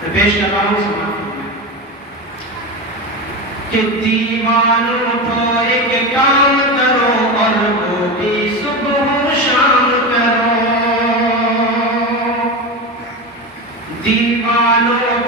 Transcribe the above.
تو پیش کر رہا ہوں سماعت فرمائیں کہ دیوانوں کو ایک کام کرو اور وہ بھی صبح و شام کرو، دیوانوں